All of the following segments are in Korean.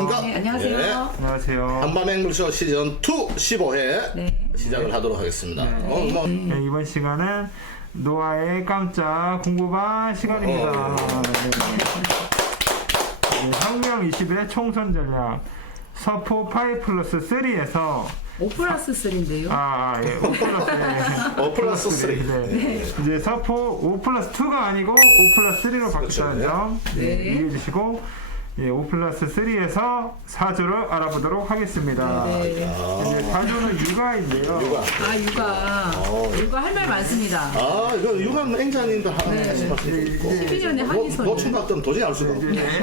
안녕하십니까? 네, 안녕하세요. 예. 안녕하세요. 한밤앵글쇼 시즌 2 15회 네. 시작을 하도록 하겠습니다. 네, 이번 시간은 노아의 깜짝 공부반 시간입니다. 네, 혁명 21의 총선 전략 서포 5+3에서 5+3인데요. 예, 5 플러스 5+3. 네. 이제 서포 5+2가 아니고 5+3로 바뀌었다는 그렇죠. 점 네. 이해해 주시고 5+3에서 사조를 알아보도록 하겠습니다. 네. 이제 사조는 육아인데요. 육아 할 말 많습니다. 이거 유관 앵자님도 네. 하신 말씀 있고. 12년의 한의선. 노총각들은 도저히 알 수가 없네.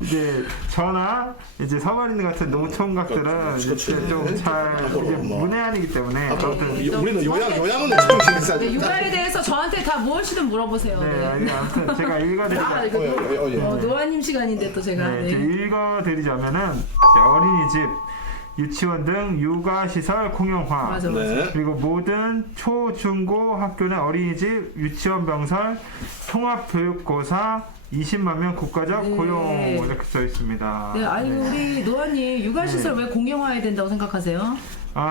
이제 저나 이제 서발인 같은 농촌각들은 그렇죠. 좀잘 문외한이기 때문에 아무튼 우리는 요양은 정신이사. 네, 육아에 대해서 저한테 다 무엇이든 물어보세요. 네. 아무튼 제가 읽어드리자. 노아님 시간인데 또 제가. 이제 읽어드리자면은 이제 어린이집, 유치원 등 육아시설 공용화. 맞아. 네. 그리고 모든 초, 중고 학교 내 어린이집, 유치원 병설, 통합교육고사 20만 명 국가적 네. 고용 이렇게 써 있습니다. 네, 아니 우리 노아님 육아시설 왜 공용화해야 된다고 생각하세요?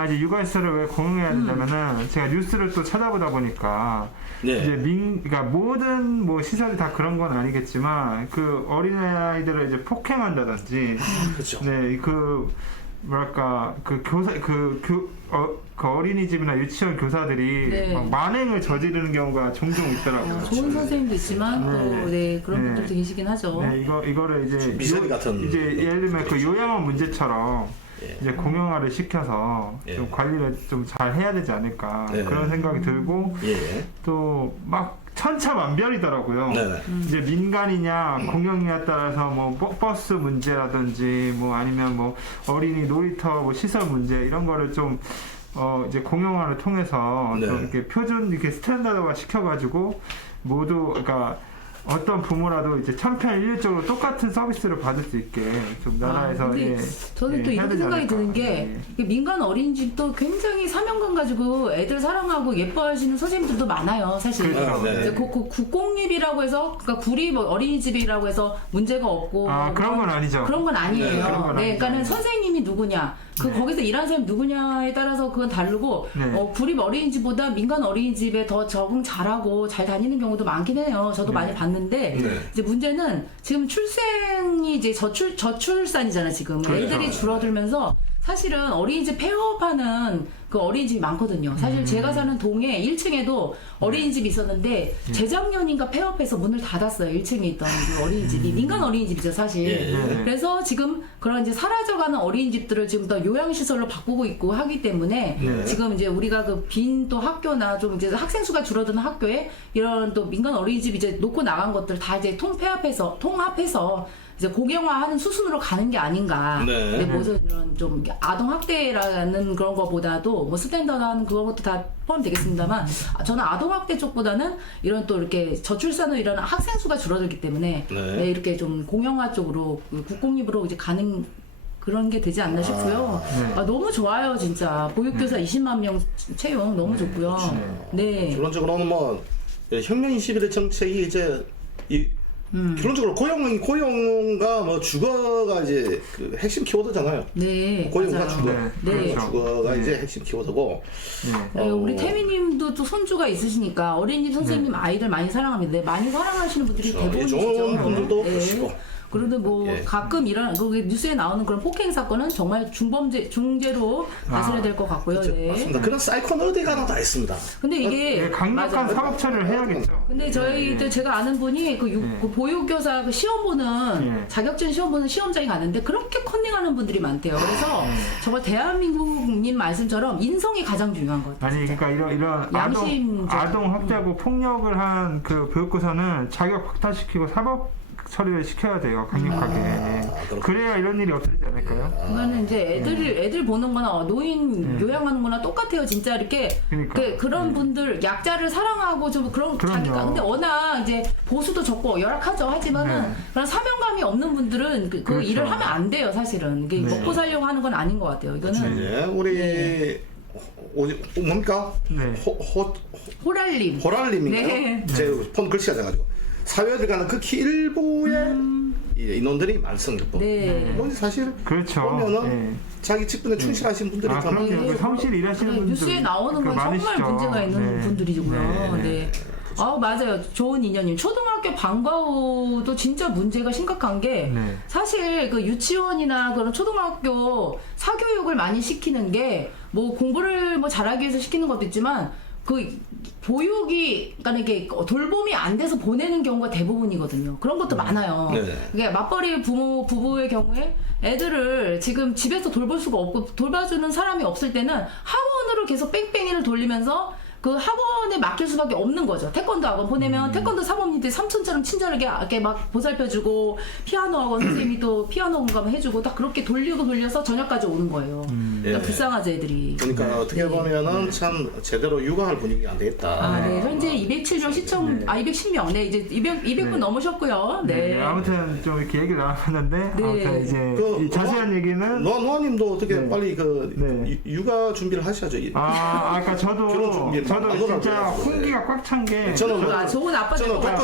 이제 육아시설을 왜 공용해야 된다면은 제가 뉴스를 또 찾아보다 보니까 네. 이제 그러니까 모든 뭐 시설이 다 그런 건 아니겠지만 그 어린아이들을 이제 폭행한다든지 그렇죠. 네, 그 뭐랄까 그 교사 그 어린이집이나 유치원 교사들이 네. 막 만행을 저지르는 경우가 종종 있더라고요. 좋은 선생님도 있지만 또 그런 네. 분들도 계시긴 하죠. 네, 이거를 이제 미세리 같은 이제 예를 들면 그 요양원 문제처럼 예. 이제 공용화를 시켜서 예. 좀 관리를 좀 잘 해야 되지 않을까 네. 그런 생각이 들고 예. 또 막 천차만별이더라고요. 네. 이제 민간이냐 공영이냐에 따라서 뭐 버스 문제라든지 뭐 아니면 뭐 어린이 놀이터 뭐 시설 문제 이런 거를 좀 이제 공영화를 통해서 네. 좀 이렇게 표준 이렇게 스탠다드화 시켜가지고 모두 그러니까 어떤 부모라도 이제 천편일률적으로 똑같은 서비스를 받을 수 있게 좀 나라에서 근데 저는 또 해야 이렇게 되지 생각이 않을까. 드는 게 민간 어린이집도 굉장히 사명감 가지고 애들 사랑하고 예뻐하시는 선생님들도 많아요, 사실. 그렇죠. 네. 이제 국공립이라고 해서 그러니까 구립 어린이집이라고 해서 문제가 없고 그런 건 아니죠. 그런 건 아니에요. 네, 그런 건 아니죠. 그러니까는 선생님이 누구냐, 거기서 일하는 사람이 누구냐에 따라서 그건 다르고 네. 구립 어린이집보다 민간 어린이집에 더 적응 잘하고 잘 다니는 경우도 많긴 해요. 저도 많이 봤는데 네. 이제 문제는 지금 출생이 이제 저출산이잖아 지금. 그렇죠. 애들이 줄어들면서 사실은 어린이집 폐업하는 그 어린이집이 많거든요. 사실 제가 사는 동에 1층에도 어린이집이 있었는데 재작년인가 폐업해서 문을 닫았어요. 1층에 있던 그 어린이집이 민간 어린이집이죠 사실. 예. 그래서 지금 그런 이제 사라져가는 어린이집들을 지금 더 요양시설로 바꾸고 있고 하기 때문에 네. 지금 이제 우리가 그 빈 또 학교나 좀 이제 학생 수가 줄어드는 학교에 이런 또 민간 어린이집 이제 놓고 나간 것들 다 이제 통합해서 이제 공영화하는 수순으로 가는 게 아닌가. 네. 근데 무슨 이런 좀 아동 학대라는 그런 거보다도 뭐 스탠더드한 그런 것도 다 포함되겠습니다만 저는 아동 학대 쪽보다는 이런 또 이렇게 저출산으로 일어나는 학생 수가 줄어들기 때문에 네. 이렇게 좀 공영화 쪽으로 국공립으로 이제 가는 그런 게 되지 않나 싶고요. 네. 너무 좋아요, 진짜. 보육교사 20만 명 채용 너무 좋고요. 네. 결론적으로는 뭐 혁명 21의 정책이 이제 결론적으로 고용과 뭐 주거가 이제 그 핵심 키워드잖아요. 네. 고용과 맞아요. 주거. 네. 그렇죠. 주거가 네. 이제 핵심 키워드고. 우리 태미님도 또 손주가 있으시니까 어린이집 선생님 아이들 많이 사랑합니다. 네, 많이 사랑하시는 분들이 그렇죠. 대부분이시죠. 좋은 분들도 네. 계시고. 그런데 뭐 예. 가끔 이런 그 뉴스에 나오는 그런 폭행 사건은 정말 중죄로 다스려야 될 것 같고요. 네. 맞습니다. 그런 사이코는 어디 가나 다 있습니다. 근데 이게 강력한 맞아요. 사법 처리를 해야겠죠. 근데 저희들 제가 아는 분이 그 보육교사 그 시험 보는 자격증 시험 보는 시험장에 가는데 그렇게 컨닝하는 분들이 많대요. 그래서 정말 대한민국님 말씀처럼 인성이 가장 중요한 것 같아요. 아니 진짜. 그러니까 이런 아동 학대하고 폭력을 한 그 교육고사는 자격 박탈시키고 사법 처리를 시켜야 돼요, 강력하게. 그래야 이런 일이 없어지지 않을까요? 그거는 이제 애들 보는 거나 노인 요양하는 거나 똑같아요. 진짜 이렇게 그러니까. 그런 분들 약자를 사랑하고 좀 그런 그럼요. 자기가 근데 워낙 이제 보수도 적고 열악하죠. 하지만은 네. 그런 사명감이 없는 분들은 그 그렇죠. 일을 하면 안 돼요. 사실은 이게 네. 먹고 살려고 하는 건 아닌 것 같아요. 이거는 이제 우리 뭡니까? 네. 호랄님. 호랄님인가요? 네. 제 폰 글씨가 작아가지고 사회에 들어가는 극히 일부의 인원들이 많습니다. 네. 뭐 사실 그렇죠. 보면은 예. 자기 직분에 충실하신 분들이 아, 참 그럼요. 네. 그 성실히 일하시는 분들 뉴스에 나오는 건 정말 많으시죠. 문제가 있는 네. 분들이고요. 네. 네. 아 맞아요. 좋은 인연님. 초등학교 방과 후도 진짜 문제가 심각한 게 네. 사실 그 유치원이나 그런 초등학교 사교육을 많이 시키는 게 뭐 공부를 뭐 잘하기 위해서 시키는 것도 있지만 그 보육이 그러니까 이게 돌봄이 안 돼서 보내는 경우가 대부분이거든요. 그런 것도 많아요. 네. 이게 맞벌이 부부의 경우에 애들을 지금 집에서 돌볼 수가 없고 돌봐주는 사람이 없을 때는 학원으로 계속 뺑뺑이를 돌리면서 그 학원에 맡길 수밖에 없는 거죠. 태권도 학원 보내면 태권도 사범님들이 삼촌처럼 친절하게 이렇게 막 보살펴주고 피아노 학원 선생님이 또 피아노 공감 해주고 딱 그렇게 돌려서 저녁까지 오는 거예요. 그러니까 예. 불쌍하죠 애들이. 그러니까 어떻게 보면은 참 제대로 육아할 분위기가 안 되겠다. 아, 네. 현재 207명 시청, 210명. 네, 이제 200분 네. 넘으셨고요. 네. 네, 아무튼 좀 이렇게 얘기를 나눴는데 네. 아무튼 이제 그 이 자세한 얘기는 노아님도 어떻게 네. 빨리 그 네. 육아 준비를 하셔야죠. 아까 결혼 준비 저도 안 진짜 하더라고요. 홍기가 꽉 찬 게 저는 아, 좋은 아빠 될 저는 것 같아.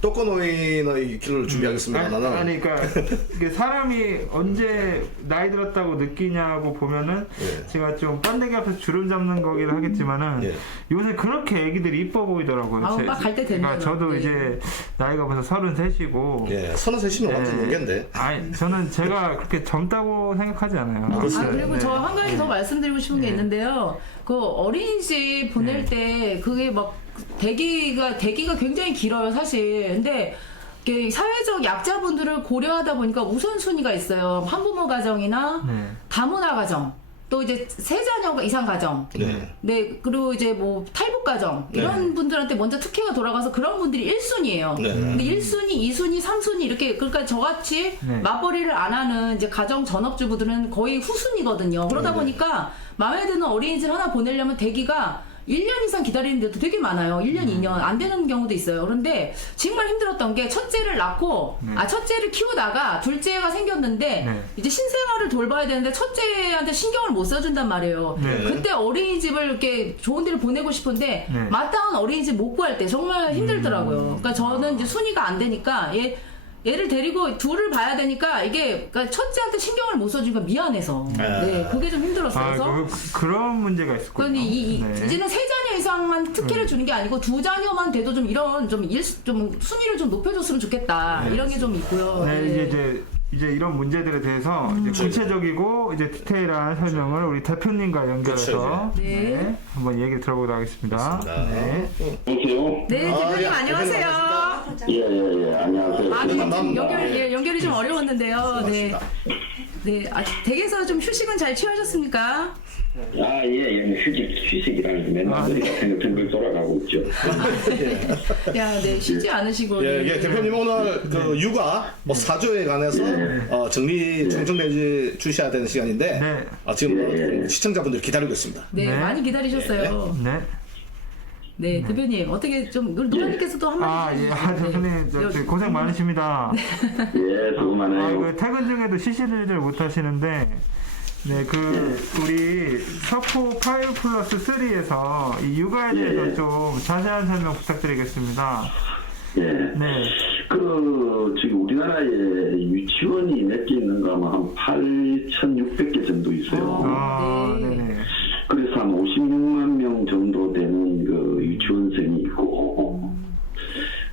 독거노인의 길을 준비하겠습니다. 나는. 아니 그러니까 이게 사람이 언제 나이 들었다고 느끼냐고 보면은 예. 제가 좀 번데기 앞에서 주름 잡는 거긴 하겠지만은 예. 요새 그렇게 애기들이 이뻐 보이더라고요. 아우, 막갈때 되네요. 그러니까 저도 네. 이제 나이가 벌써 33이고 예, 33이면 완전 연계인데. 아니 저는 제가 그렇게 젊다고 생각하지 않아요. 글쎄요. 아, 그리고 네. 저 한 가지 더 말씀드리고 싶은 게 네. 있는데요. 그 어린이집 보낼 때 그게 막 대기가 굉장히 길어요, 사실. 근데 이게 사회적 약자분들을 고려하다 보니까 우선순위가 있어요. 한부모 가정이나 네. 다문화 가정. 또 이제 세 자녀 이상 가정. 네. 네, 그리고 이제 뭐 탈북 가정 이런 분들한테 먼저 특혜가 돌아가서 그런 분들이 1순위예요. 네. 근데 1순위, 2순위, 3순위 이렇게 그러니까 저같이 네. 맞벌이를 안 하는 이제 가정 전업주부들은 거의 후순위거든요. 그러다 네. 보니까 마음에 드는 어린이집 하나 보내려면 대기가 1년 이상 기다리는 데도 되게 많아요. 1년, 2년 안 되는 경우도 있어요. 그런데 정말 힘들었던 게 첫째를 낳고 첫째를 키우다가 둘째가 생겼는데 네. 이제 신생아를 돌봐야 되는데 첫째한테 신경을 못 써준단 말이에요. 네. 그때 어린이집을 이렇게 좋은 데를 보내고 싶은데 네. 마땅한 어린이집 못 구할 때 정말 힘들더라고요. 그러니까 저는 이제 순위가 안 되니까 얘를 데리고 둘을 봐야 되니까 이게 그러니까 첫째한테 신경을 못 써주니까 미안해서 네 그게 좀 힘들었어요. 그래서 그런 문제가 있었군요. 그런데 네. 이제는 세 자녀 이상만 특혜를 주는 게 아니고 두 자녀만 돼도 좀 이런 좀 순위를 좀 높여줬으면 좋겠다 이런 게 좀 있고요. 네, 이제 이런 문제들에 대해서 이제 구체적이고 이제 디테일한 설명을 우리 대표님과 연결해서 그렇죠, 이제. 네. 한번 얘기 들어보도록 하겠습니다. 네. 여보세요? 네, 대표님 예, 안녕하세요. 예, 안녕하세요. 아, 네, 지금 반갑습니다. 연결이 좀 어려웠는데요. 네, 반갑습니다. 네, 댁에서 좀 휴식은 잘 취하셨습니까? 휴식이라는 게 맨날 머리가 탱글탱글 돌아가고 있죠. 야, 네, 쉬지 않으시고. 예, 네. 예, 대표님 오늘 그 육아 뭐 사조에 관해서 정리 정정해 주셔야 되는 시간인데 네. 지금 시청자분들 기다리고 있습니다. 네, 네. 많이 기다리셨어요. 네. 네, 대표님 어떻게 좀 노라님께서도 한마디 해주시죠. 대표님 저 고생 많으십니다. 예, 수고 많아요. 그 퇴근 중에도 쉬시를 못 하시는데 네, 우리 서포 5 플러스 3에서 이 육아에 대해서 좀 자세한 설명 부탁드리겠습니다. 예. 네. 지금 우리나라에 유치원이 몇 개 있는가 하면 한 8,600개 정도 있어요. 네. 네네. 그래서 한 56만 명 정도 되는 그 유치원생이 있고,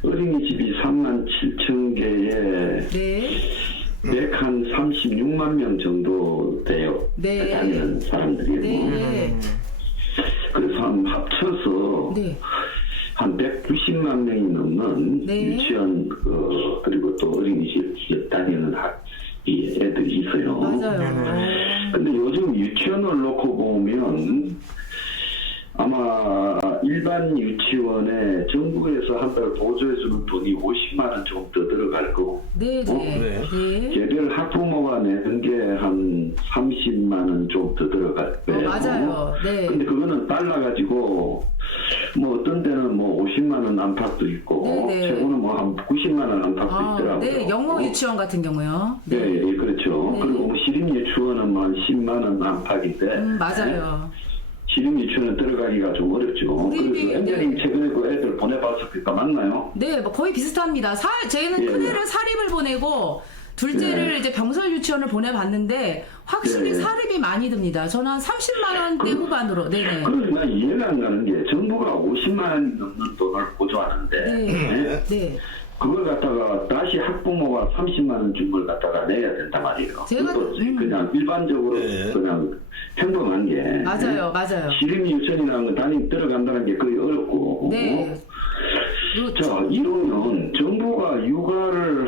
어린이집이 3만 7천 개에 네. 한 36만 명 정도 돼요. 네. 다니는 사람들이요. 네. 그래서 한 합쳐서 네. 한 190만 명이 넘는 네. 유치원 그리고 또 어린이집 다니는 이 애들이 있어요. 맞아요. 근데 요즘 유치원을 놓고 보면 아마 일반 유치원에 정부에서 한 달 보조해주는 돈이 50만 원 정도 더 들어갈 거고, 네, 네. 네. 개별 학부모가 내는 게 한 30만 원 좀 더 들어갈 거예요. 맞아요. 네. 근데 그거는 달라가지고 뭐 어떤 데는 뭐 50만 원 안팎도 있고, 네네. 최고는 뭐 한 90만 원 안팎도 있더라고요. 네, 영어 유치원 같은 경우요. 네, 그렇죠. 네. 그리고 뭐 시립 유치원은 뭐 한 10만 원 안팎인데, 맞아요. 시립 유치원에 들어가기가 좀 어렵죠. 우리 그래서 엔젤님 네. 최근에 그 애들 보내봤습니까? 맞나요? 네, 뭐 거의 비슷합니다. 저희는 예, 큰애를 사립을 보내고 둘째를 이제 병설 유치원을 보내봤는데 확실히 예. 사립이 많이 듭니다. 저는 한 30만 원대 후반으로. 네네. 그래서 난 이해가 안 가는 게 정부가 50만 원 넘는 돈을 보조하는데 네. 네. 그걸 갖다가 다시 학부모가 30만 원 준 걸 갖다가 내야 된단 말이에요. 제가- 그것도 그냥 일반적으로 네. 그냥 평범한 게 맞아요, 맞아요. 시립 유치원이라는 건 단위 들어간다는 게 거의 어렵고 네. 자, 이러면 정부가 육아를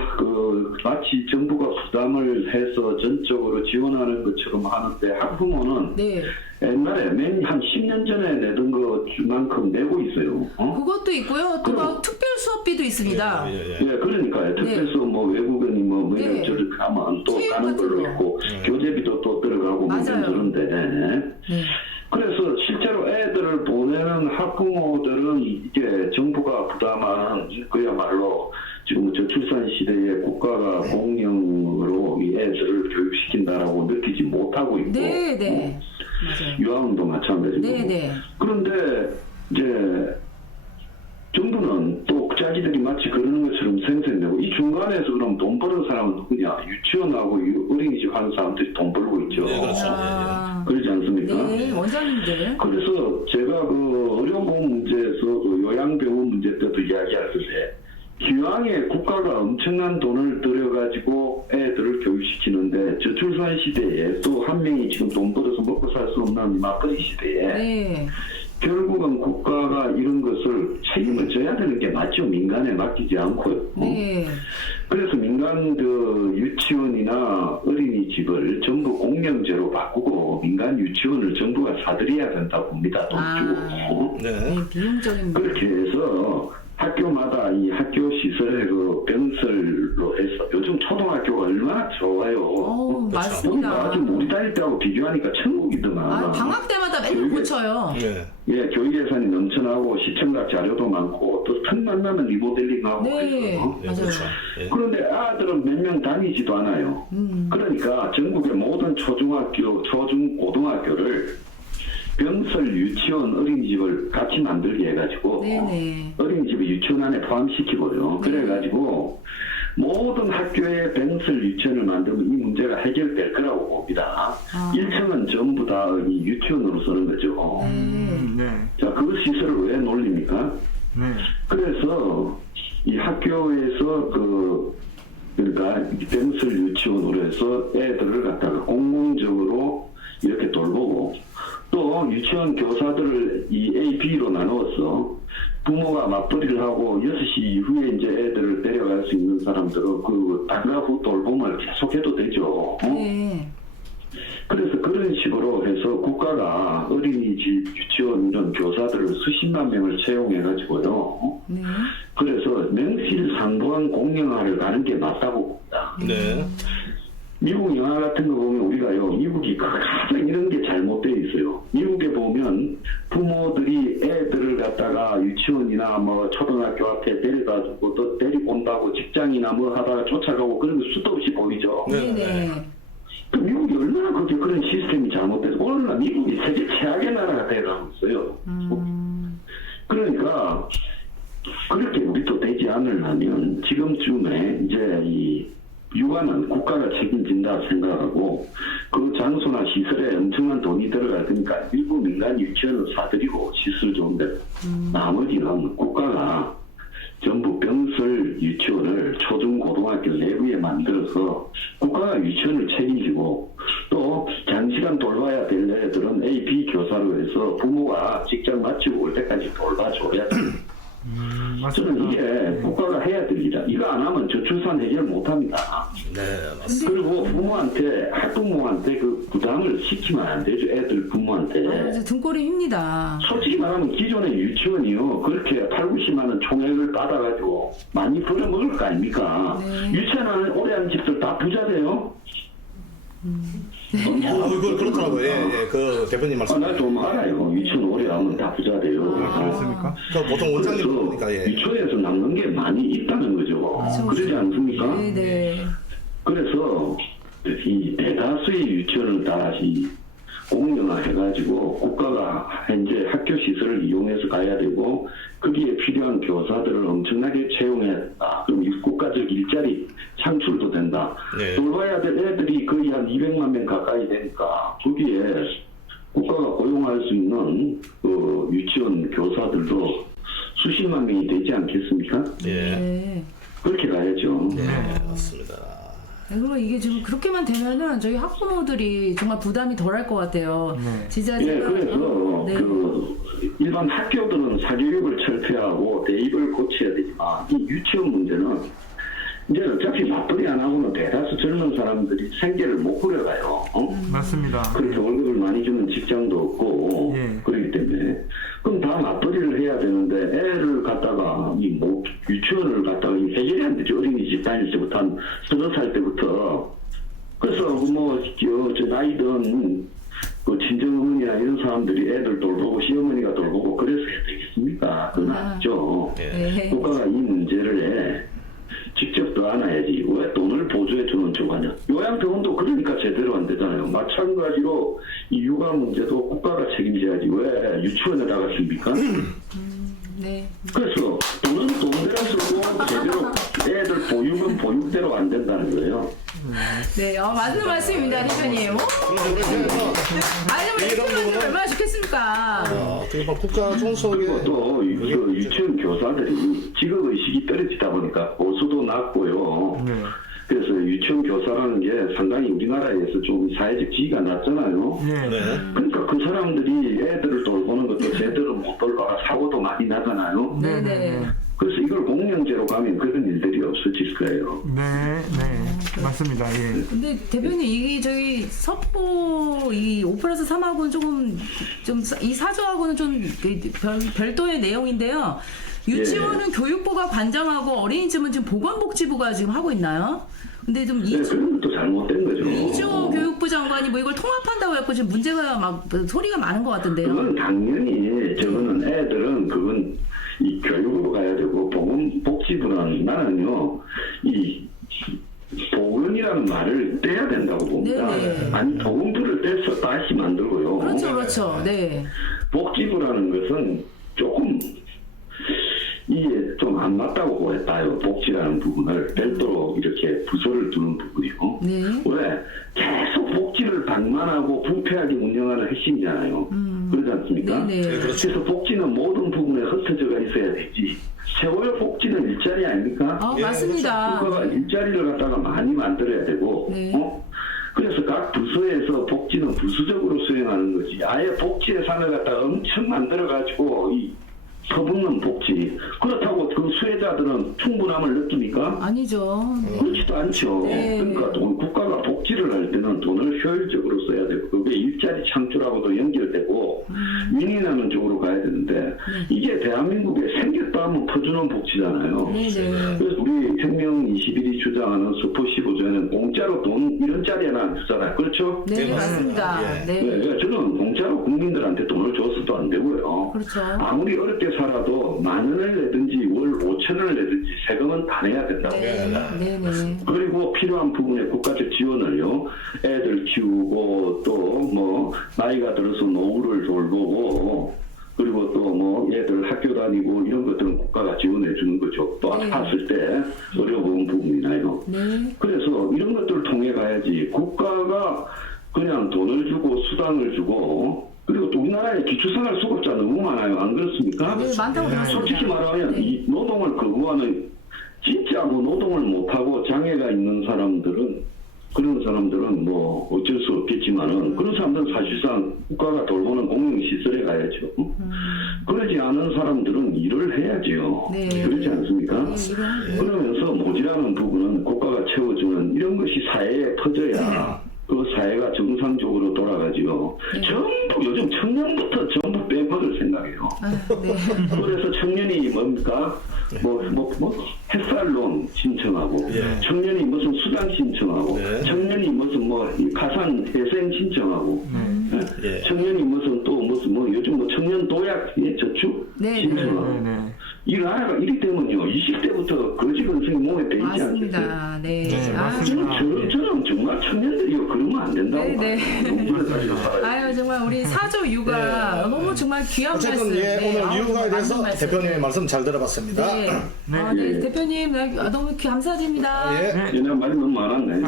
마치 정부가 부담을 해서 전적으로 지원하는 것처럼 하는데 학부모는 네. 옛날에 한 10년 전에 내던 것만큼 내고 있어요. 그것도 있고요. 또 막 특별 수업비도 있습니다. 예. 예, 그러니까요. 특별수 뭐 외국인이 뭐 네. 저렇게 하면 또 체육 다른 같은 걸로 거. 있고 교재비도 또 들어가고 뭐 맞아요. 그런데 네. 그래서 실제로 애들을 보내는 학부모들은 이게 정부가 부담하는 그야말로 지금 저출산 시대에 국가가 공영으로 이 애들을 교육시킨다라고 느끼지 못하고 있고 네, 네. 맞아요. 유아원도 마찬가지고 네, 네. 그런데 이제 정부는 또 자기들이 마치 그러는 것처럼 생색내고 이 중간에서 그럼 돈 버는 사람은 누구냐? 유치원하고 어린이집 하는 사람들이 돈 벌고 있죠. 네, 그렇죠. 아, 그러지 않습니까? 네, 원장님들. 그래서 제가 그 의료보험 문제에서 그 요양병원 문제 때도 이야기할 때 기왕에 국가가 엄청난 돈을 들여가지고 애들을 교육시키는데 저출산 시대에 또 한 명이 지금 돈 벌어서 먹고 살 수 없는 맞벌이 시대에 네. 결국은 국가가 이런 것을 책임을 져야 되는 게 맞죠. 민간에 맡기지 않고요. 네. 그래서 민간 그 유치원이나 어린이집을 전부 공영제로 바꾸고 민간 유치원을 정부가 사들여야 된다고 봅니다. 돈 아. 주고. 네. 네, 비용적인. 그렇게 해서 학교마다 이 학교 시설의 그 병설로 해서 요즘 초등학교가 얼마나 좋아요. 어, 그렇죠. 맞습니다. 지금 우리 다닐 때하고 비교하니까 천국이더만. 아, 방학 때마다 매일 고쳐요. 네. 예, 교육 예산이 넘쳐나고 시청각 자료도 많고 또 틈만 나면 리모델링하고 네. 그래서 네, 맞아요. 그렇죠. 예. 그런데 아들은 몇 명 다니지도 않아요. 그러니까 전국의 모든 초중학교, 초중고등학교를 병설 유치원 어린이집을 같이 만들게 해가지고 네네. 어린이집을 유치원 안에 포함시키고요. 그래가지고 모든 학교에 병설 유치원을 만들면 이 문제가 해결될 거라고 봅니다. 아. 1층은 전부 다 이 유치원으로 쓰는 거죠. 네. 자, 그 시설을 왜 놀립니까? 네. 그래서 이 학교에서 그러니까 병설 유치원으로 해서 애들을 갖다가 공공적으로 이렇게 돌보고 또 유치원 교사들을 이 A, B로 나누어서 부모가 맞벌이를 하고 6시 이후에 이제 애들을 데려갈 수 있는 사람들은 그 방과 후 돌봄을 계속해도 되죠. 네. 그래서 그런 식으로 해서 국가가 어린이집, 유치원 이런 교사들을 수십만 명을 채용해가지고요. 네. 그래서 명실상부한 공영화를 가는 게 맞다고 봅니다. 네. 미국 영화 같은 거 보면 우리가요, 미국이 가장 이런 게 잘못되어 있어요. 미국에 보면 부모들이 애들을 갖다가 유치원이나 뭐 초등학교 앞에 데려다 주고 또 데리고 온다고 직장이나 뭐 하다가 쫓아가고 그런 거 수도 없이 보이죠. 네네. 그 미국이 얼마나 그런 시스템이 잘못돼서 오늘날 미국이 세계 최악의 나라가 돼가고 있어요. 그러니까 그렇게 우리도 되지 않으려면 지금쯤에 이제 이 육아는 국가가 책임진다 생각하고 그 장소나 시설에 엄청난 돈이 들어갈 테니까 일부 민간 유치원을 사들이고 시설 좋은데 나머지는 국가가 전부 병설 유치원을 초중고등학교 내부에 만들어서 국가가 유치원을 책임지고 또 장시간 돌봐야 될 애들은 A, B 교사로 해서 부모가 직장 마치고 올 때까지 돌봐줘야 돼요. 저는 맞습니다. 이게 국가가 해야 될 일이다. 이거 안 하면 저출산 해결 못합니다. 네, 맞습니다. 그리고 부모한테 학부모한테 그 부담을 시키면 안 되죠. 애들 부모한테. 아, 이제 등골이 휩니다. 솔직히 말하면 기존의 유치원이요. 그렇게 8, 90만 원 총액을 받아가지고 많이 벌어먹을 거 아닙니까? 네. 유치원을 오래 한 집들 다 부자 돼요. 그렇더라고요. 예, 예. 그 대표님 말씀. 나 좀 알아요. 유치원 오래 하면 다 부자 돼요. 그렇습니까? 그 보통 원장님 그래서 보니까 예. 유치원에서 남는 게 많이 있다는 거죠. 그러지 않습니까? 네네. 그래서 이 대다수의 유치원을 다시 공영 하거나 해가지고 국가가 현재 학교 시설을 이용해서 가야 되고 거기에 필요한 교사들을 엄청나게 채용해야 된다. 그럼 이 국가적 일자리 창출도 된다. 네. 돌봐야 될 애들이 거의 한 200만 명 가까이 되니까 거기에 국가가 고용할 수 있는 그 유치원 교사들도 수십만 명이 되지 않겠습니까? 예. 네. 그렇게 가야죠. 네, 맞습니다. 그리고 이게 지금 그렇게만 되면은 저희 학부모들이 정말 부담이 덜할 것 같아요. 네. 진짜 예, 제가 그래서 네. 그 일반 학교들은 사교육을 철폐하고 대입을 고쳐야 되지만 이 유치원 문제는 이제 어차피 맞벌이 안 하고는 대다수 젊은 사람들이 생계를 못 꾸려가요. 맞습니다. 그렇게 월급을 많이 주는 직장도 없고 예. 그렇기 때문에 그럼 다 맞벌이를 해야 되는데 애를 갖다가 이 뭐 유치원을 갖다가 이 해결이 안 되죠. 어린이집 다닐 때부터 한 30살 때부터 그래서 저 나이든 그 친정어머니나 이런 사람들이 애들 돌보고 시어머니가 돌보고 그래서 해야 되겠습니까? 그건 아니죠. 네. 국가가 이 문제를 직접 더 안아야지. 왜 돈을 보조해 주는 쪽 아니야? 요양병원도 그러니까 제대로 안 되잖아요. 마찬가지로 이 육아 문제도 국가가 책임져야지. 왜 유치원에다가 씁니까? 네. 그래서 돈은 돈대로 쓰고 제대로 애들 보육은 보육대로 안 된다는 거예요. 네, 맞는 말씀입니다, 대표님. 아니면 이런 유치원들 부분은- 얼마나 좋겠습니까? 그리고 국가 총수에게 그리고 또 그 유치원 교사들이 직업의식이 떨어지다 보니까 보수도 낮고요. 네. 그래서 유치원 교사라는 게 상당히 우리나라에서 좀 사회적 지위가 낮잖아요. 네. 네. 그러니까 그 사람들이 애들을 돌보는 것도 제대로 못 돌봐가 사고도 많이 나잖아요. 네네. 그래서 이걸 공영제로 가면 그런 일들이 없어질 거예요. 네. 네. 맞습니다. 예. 근데 대표님 이게 저희 석보 이 5+3하고는 조금 좀 이 사조하고는 좀 별도의 내용인데요. 유치원은 교육부가 관장하고 어린이집은 지금 보건복지부가 지금 하고 있나요? 근데 좀 네, 그런 것도 잘못된 거죠. 이주호 교육부 장관이 뭐 이걸 통합한다고 해서 지금 문제가 막 소리가 많은 것 같은데요. 그건 당연히 저거는 애들은 그건 이 교육으로 가야 되고 보건복지부는 나는요 이 보건이라는 말을 떼야 된다고 봅니다. 네네. 아니 보건부를 떼서 다시 만들고요. 그렇죠, 그렇죠. 네. 복지부라는 것은 조금 이게 좀 안 맞다고 보였다요. 복지라는 부분을 별도로 이렇게 부서를 두는 부분이고. 네. 왜? 계속 복지를 방만하고 부패하게 운영하는 핵심이잖아요. 그렇지 않습니까? 네네. 그래서 복지는 모든 부분에 흩어져가 있어야 되지. 세월 복지는 일자리 아닙니까? 아, 맞습니다. 국가가 일자리를 갖다가 많이 만들어야 되고, 네. 그래서 각 부서에서 복지는 부수적으로 수행하는 거지. 아예 복지 예산을 갖다가 엄청 만들어가지고, 서붙는 복지. 그렇다고 그 수혜자들은 충분함을 느낍니까? 아니죠. 그렇지도 않죠. 네. 그러니까 국가가 복지를 할 때는 돈을 효율적으로 써야 되고, 그게 일자리 창출하고도 연결되고, 윈윈하는 쪽으로 가야 되는데, 이게 대한민국에 생겼다 하면 퍼주는 복지잖아요. 네네. 그래서 우리 혁명 21이 주장하는 슈퍼 15조에는 공짜로 돈 1원짜리 하나 안 주잖아요. 그렇죠? 네, 맞습니다. 예. 네. 네, 저는 공짜로 국민들한테 돈을 줬어도 안 되고요. 그렇죠. 아무리 어렵게 살아도 10,000원을 내든지 월 5,000원을 내든지 세금은 다 내야 된다고. 네. 네네. 그리고 필요한 부분에 국가적 지원을요. 애들 키우고 또 뭐 나이가 들어서 노후를 돌보고 그리고 또 뭐 애들 학교 다니고 이런 것들은 국가가 지원해 주는 거죠. 또 네. 아팠을 때 어려운 부분이나요. 네. 그래서 이런 것들을 통해 가야지 국가가 그냥 돈을 주고 수당을 주고 그리고 또 우리나라에 기초생활 수급자 너무 많아요. 안 그렇습니까? 네, 많다고 들었습니다. 솔직히 말하면 네. 이 노동을 거부하는 진짜 뭐 노동을 못하고 장애가 있는 사람들은 그런 사람들은 뭐 어쩔 수 없겠지만은 그런 사람들은 사실상 국가가 돌보는 공영시설에 가야죠. 그러지 않은 사람들은 일을 해야죠. 네. 그렇지 않습니까? 네. 그러면서 모자라는 부분은 국가가 채워주는 이런 것이 사회에 퍼져야 그 사회가 정상적으로 돌아가지요. 전부 요즘 청년부터 전부 빼먹을 생각이에요. 아, 네. 그래서 청년이 뭡니까? 햇살론 신청하고, 예. 청년이 무슨 수당 신청하고, 네. 청년이 무슨 이 가산 회생 신청하고, 예. 청년이 무슨 또 무슨 요즘 청년 도약 저축 네, 신청하고. 네. 네. 이 나라가 이리 되면요, 20대부터 거지 근성이 몸에 배이지 않겠어요? 맞습니다. 네. 네, 아, 맞습니다. 저는 정말 청년들이 그러면 안 된다고. 네. 용돈을 가지고 살아야 아유 정말 우리 사조 육아 너무 정말 귀한 어쨌든 말씀. 예, 오늘 아우, 육아에 대해서 맞는 말씀. 대표님의 말씀 잘 들어봤습니다. 네. 네. 아, 네. 대표님 너무 감사드립니다. 예. 그냥 말이 너무 많았네.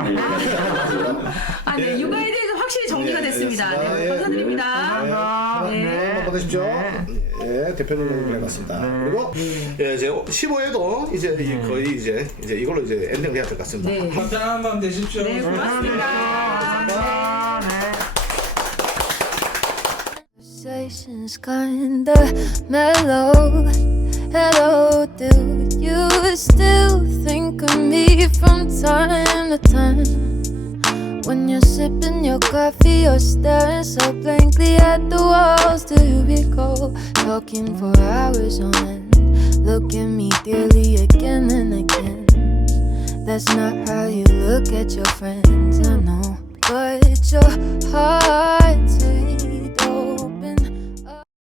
아, 네. 예. 육아에 대해서 확실히 정리가 예, 됐습니다. 알겠습니다. 네, 예. 감사드립니다. 감사합니다. 네. 네. 한번 받으십시오. 네. 예, 대표님 해봤습니다. 네. 그리고 예, 이제 15회도 이제 거의 이제 이걸로 이제 엔딩 해야 될 것 같습니다. 네. 건강한 밤 되십시오. 네, 고맙습니다. 감사합니다. 네. Conversation's kinda mellow. Hello, do you still think of me from time to time? When you're sipping your coffee or staring so blankly at the walls, do you recall talking for hours on end? Look at me dearly again and again. That's not how you look at your friends, I know. But your heart